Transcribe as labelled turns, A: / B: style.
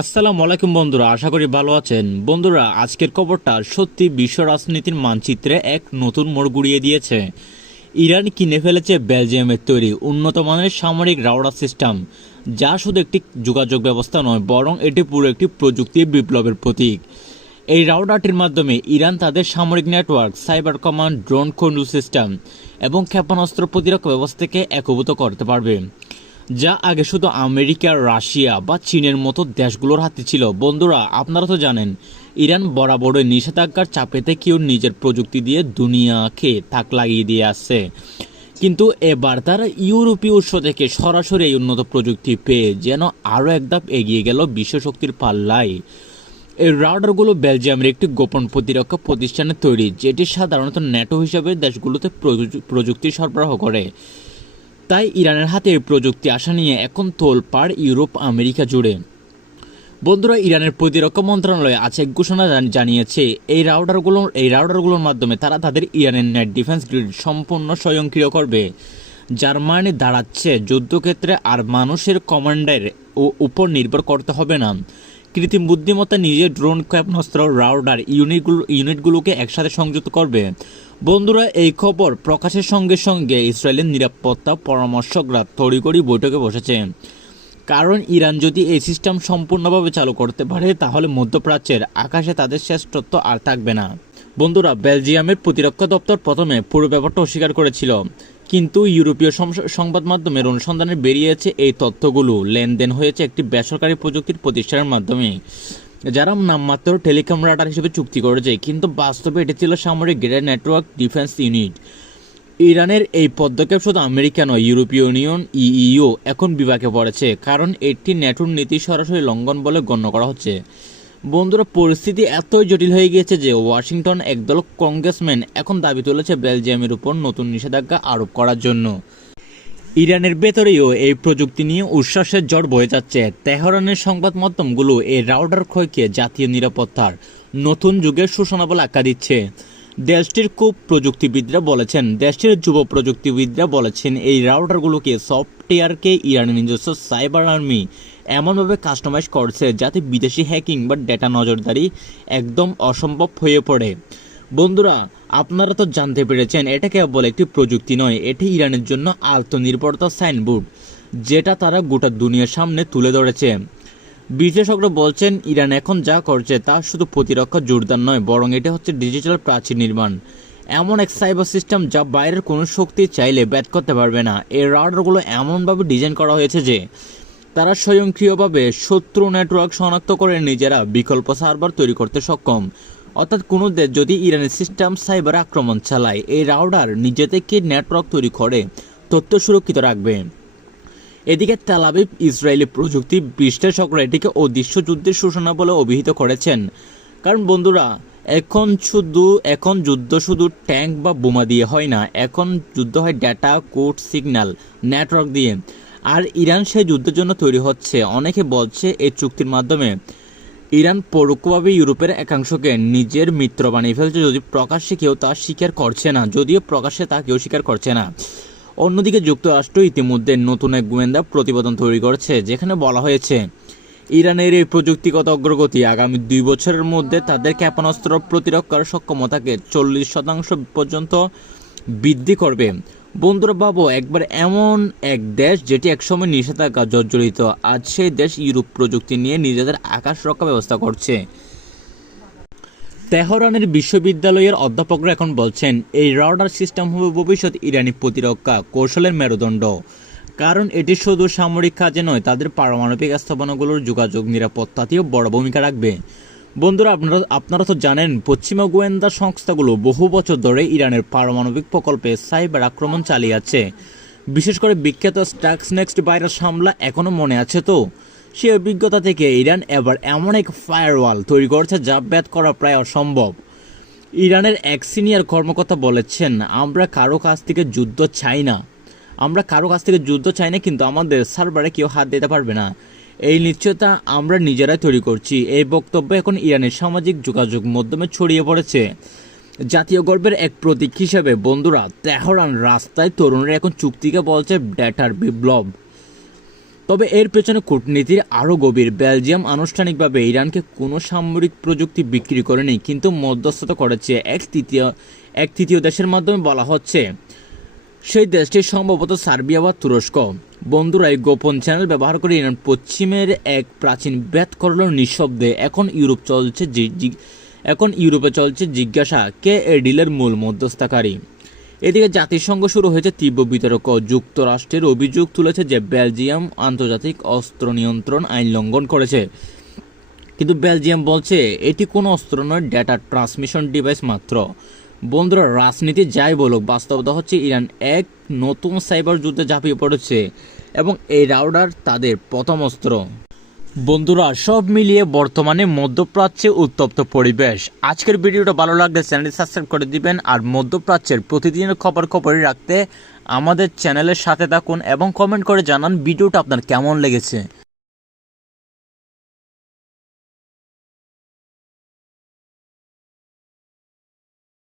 A: আসসালামু আলাইকুম বন্ধুরা, আশা করি ভালো আছেন। বন্ধুরা, আজকের খবরটা সত্যি বিশ্ব রাজনীতির মানচিত্রে এক নতুন মোড় গুড়িয়ে দিয়েছে। ইরান কিনে ফেলেছে বেলজিয়ামের তৈরি উন্নত মানের সামরিক রাউডার সিস্টেম, যা শুধু একটি যোগাযোগ ব্যবস্থা নয়, বরং এটি পুরো একটি প্রযুক্তি বিপ্লবের প্রতীক। এই রাউডারটির মাধ্যমে ইরান তাদের সামরিক network, cyber command, drone control system এবং ক্ষেপণাস্ত্র প্রতিরক্ষা ব্যবস্থাকে একভূত করতে পারবে। যা আগে শুধু আমেরিকা, রাশিয়া বা চীনের মতো দেশগুলোর হাতে ছিল। বন্ধুরা, আপনারা তো জানেন, ইরান বরাবরই নিষেধাজ্ঞার চাপেতে কেউ নিজের প্রযুক্তি দিয়ে দুনিয়াকে তাক লাগিয়ে দিয়ে আসছে। কিন্তু এবার তারা ইউরোপীয় উৎস থেকে সরাসরি এই উন্নত প্রযুক্তি পেয়ে যেন আরও এক ধাপ এগিয়ে গেল বিশ্বশক্তির পাল্লায়। এই রাউডারগুলো বেলজিয়ামের একটি গোপন প্রতিরক্ষা প্রতিষ্ঠানে তৈরি, যেটি সাধারণত ন্যাটো হিসাবে দেশগুলোতে প্রযু- প্রযুক্তি সরবরাহ করে। তাই ইরানের হাতে প্রযুক্তি আসা নিয়ে এখন তোল তোলপাড় ইউরোপ, আমেরিকা জুড়ে। বন্ধুরা, ইরানের প্রতিরক্ষা মন্ত্রণালয় আজ এক ঘোষণা জানিয়েছে, এই রাউডারগুলো এই রাউডারগুলোর মাধ্যমে তারা তাদের ইরানের নেট ডিফেন্স গ্রিড সম্পূর্ণ স্বয়ংক্রিয় করবে। যার মানে দাঁড়াচ্ছে যুদ্ধক্ষেত্রে আর মানুষের কমান্ডের উপর নির্ভর করতে হবে না। কৃত্রিম বুদ্ধিমত্তা নিজে ড্রোন ক্ষেপণাস্ত্র, রাউডার, ইউনিটগুলো ইউনিটগুলোকে একসাথে সংযুক্ত করবে। বন্ধুরা, এই খবর প্রকাশের সঙ্গে সঙ্গে ইসরায়েলের নিরাপত্তা পরামর্শকরা তড়িঘড়ি বৈঠকে বসেছে। কারণ ইরান যদি এই সিস্টেম সম্পূর্ণভাবে চালু করতে পারে, তাহলে মধ্যপ্রাচ্যের আকাশে তাদের শ্রেষ্ঠত্ব আর থাকবে না। বন্ধুরা, বেলজিয়ামের প্রতিরক্ষা দপ্তর প্রথমে পুরো ব্যাপারটা অস্বীকার করেছিল। কিন্তু ইউরোপীয় সংবাদ মাধ্যমের অনুসন্ধানে বেরিয়েছে এই তথ্যগুলো। লেনদেন হয়েছে একটি বেসরকারি প্রযুক্তির প্রতিষ্ঠানের মাধ্যমে, যারা নামমাত্র টেলিকম রাডার হিসেবে চুক্তি করেছে, কিন্তু বাস্তবে এটি ছিল সামরিক গ্রেড নেটওয়ার্ক ডিফেন্স ইউনিট। ইরানের এই পদক্ষেপ শুধু আমেরিকা নয়, ইউরোপীয় ইউনিয়ন ইইউ এখন বিভাগে পড়েছে, কারণ এটি ন্যাটোর নীতি সরাসরি লঙ্ঘন বলে গণ্য করা হচ্ছে। বন্ধুরা, পরিস্থিতি এতই জটিল হয়ে গিয়েছে যে ওয়াশিংটন একদল কংগ্রেসম্যান এখন দাবি তুলেছে বেলজিয়ামের উপর নতুন নিষেধাজ্ঞা আরোপ করার জন্য। ইরানের ভেতরেও এই প্রযুক্তি নিয়ে উচ্ছ্বাসের জ্বর বয়ে যাচ্ছে। তেহরানের সংবাদ মাধ্যমগুলো এই রাউডার ক্ষয়কে জাতীয় নিরাপত্তার নতুন যুগের সূচনা বলে আখ্যা দিচ্ছে। দেশটির খুব প্রযুক্তিবিদরা বলেছেন, দেশটির যুব প্রযুক্তিবিদরা বলেছেন, এই রাউটারগুলোকে সফটওয়্যারকে ইরানের নিজস্ব সাইবার আর্মি এমনভাবে কাস্টমাইজ করছে যাতে বিদেশি হ্যাকিং বা ডেটা নজরদারি একদম অসম্ভব হয়ে পড়ে। বন্ধুরা, আপনারা তো জানতে পেরেছেন, এটা কেবল একটি প্রযুক্তি নয়, এটি ইরানের জন্য আত্মনির্ভরতা সাইনবোর্ড, যেটা তারা গোটা দুনিয়ার সামনে তুলে ধরেছে। বিশেষজ্ঞরা বলছেন, ইরান এখন যা করছে তা শুধু প্রতিরক্ষা জোরদার নয়, বরং এটা হচ্ছে ডিজিটাল প্রাচীর নির্মাণ। এমন এক সাইবার সিস্টেম যা বাইরের কোনো শক্তি চাইলে ব্যাট করতে পারবে না। এই রাডারগুলো এমনভাবে ডিজাইন করা হয়েছে যে তারা স্বয়ংক্রিয়ভাবে শত্রু নেটওয়ার্ক শনাক্ত করে নিজেরা বিকল্প সার্ভার তৈরি করতে সক্ষম। অর্থাৎ কোনো দেশ যদি ইরানের সিস্টেম সাইবার আক্রমণ চালায়, এই রাউডার নিজে থেকে নেটওয়ার্ক তৈরি করে, তথ্য সুরক্ষিত রাখবে। এদিকে তেলাবিব ইসরায়েলি প্রযুক্তি বিশ্লেষকরা এটিকে অদৃশ্য যুদ্ধের সূচনা বলে অভিহিত করেছেন। কারণ বন্ধুরা, এখন শুধু, এখন যুদ্ধ শুধু ট্যাঙ্ক বা বোমা দিয়ে হয় না, এখন যুদ্ধ হয় ডেটা, কোড, সিগন্যাল, নেটওয়ার্ক দিয়ে। আর ইরান সেই যুদ্ধের জন্য তৈরি হচ্ছে। অনেকে বলছে এই চুক্তির মাধ্যমে ইরান পরোক্ষভাবে ইউরোপের একাংশকে নিজের মিত্র বানিয়ে ফেলছে। যদি প্রকাশ্যে কেউ তা স্বীকার করছে না, যদিও প্রকাশ্যে তা কেউ স্বীকার করছে না। অন্যদিকে যুক্তরাষ্ট্র ইতিমধ্যে নতুন এক গোয়েন্দা প্রতিবেদন তৈরি করেছে, যেখানে বলা হয়েছে, ইরানের এই প্রযুক্তিগত অগ্রগতি আগামী দুই বছরের মধ্যে তাদের ক্ষেপণাস্ত্র প্রতিরক্ষার সক্ষমতাকে চল্লিশ শতাংশ পর্যন্ত বৃদ্ধি করবে। বন্ধুরা বাবু একবার এমন এক দেশ যেটি একসময় নিষেধাজ্ঞা জর্জরিত, আজ সেই দেশ ইউরোপ প্রযুক্তি নিয়ে নিজেদের আকাশ রক্ষা ব্যবস্থা করছে। তেহরানের বিশ্ববিদ্যালয়ের অধ্যাপকরা এখন বলছেন, এই রাউডার সিস্টেম হবে ভবিষ্যৎ ইরানি প্রতিরক্ষা কৌশলের মেরুদণ্ড। কারণ এটি শুধু সামরিক কাজে নয়, তাদের পারমাণবিক স্থাপনাগুলোর যোগাযোগ নিরাপত্তাতেও বড় ভূমিকা রাখবে। বন্ধুরা, আপনারা আপনারা তো জানেন, পশ্চিমা গোয়েন্দা সংস্থাগুলো বহু বছর ধরে ইরানের পারমাণবিক প্রকল্পে সাইবার আক্রমণ চালিয়ে আছে বিশেষ করে বিখ্যাত স্টাক্স নেক্সট ভাইরাস হামলা এখনও মনে আছে তো? সেই অভিজ্ঞতা থেকে ইরান এবার এমন এক ফায়ারওয়াল তৈরি করেছে যা ব্যাত করা প্রায় অসম্ভব। ইরানের এক সিনিয়র কর্মকর্তা বলেছেন, আমরা কারও কাছ থেকে যুদ্ধ চাই না। আমরা কারও কাছ থেকে যুদ্ধ চাই না, কিন্তু আমাদের সার্ভারে কেউ হাত দিতে পারবে না। এই নিশ্চয়তা আমরা নিজেরাই তৈরি করছি। এই বক্তব্য এখন ইরানের সামাজিক যোগাযোগ মাধ্যমে ছড়িয়ে পড়েছে। জাতীয় গর্বের এক প্রতীক হিসেবে বন্ধুরা তেহরান রাস্তায় তরুণরা এখন চুক্তিকে বলছে ডেটার বিপ্লব। তবে এর পেছনে কূটনীতির আরও গভীর। বেলজিয়াম আনুষ্ঠানিকভাবে ইরানকে কোনো সামরিক প্রযুক্তি বিক্রি করেনি, কিন্তু মধ্যস্থতা করেছে এক তৃতীয় এক তৃতীয় দেশের মাধ্যমে বলা হচ্ছে। সেই দেশটি সম্ভবত সার্বিয়া বা তুরস্ক। বন্ধুরা এই গোপন চ্যানেল ব্যবহার করে ইরান পশ্চিমের এক প্রাচীন ব্যাত করল নিঃশব্দে। এখন ইউরোপ চলছে এখন ইউরোপে চলছে জিজ্ঞাসা, কে এ ডিলের মূল মধ্যস্থতাকারী এদিকে জাতিসংঘ শুরু হয়েছে তীব্র বিতর্ক। যুক্তরাষ্ট্রের অভিযোগ তুলেছে যে বেলজিয়াম আন্তর্জাতিক অস্ত্র নিয়ন্ত্রণ আইন লঙ্ঘন করেছে। কিন্তু বেলজিয়াম বলছে, এটি কোনো অস্ত্র নয়, ডেটা ট্রান্সমিশন ডিভাইস মাত্র। বন্ধুরা, রাজনীতি যাই বলুক, বাস্তবতা হচ্ছে ইরান এক নতুন সাইবার যুদ্ধে ঝাঁপিয়ে পড়েছে এবং এই রাউডার তাদের প্রথম অস্ত্র। বন্ধুরা, সব মিলিয়ে বর্তমানে মধ্যপ্রাচ্যে উত্তপ্ত পরিবেশ। আজকের ভিডিওটা ভালো লাগলে চ্যানেলটি সাবস্ক্রাইব করে দিবেন আর মধ্যপ্রাচ্যের প্রতিদিনের খবর খবরই রাখতে আমাদের চ্যানেলের সাথে থাকুন এবং কমেন্ট করে জানান ভিডিওটা আপনার কেমন লেগেছে।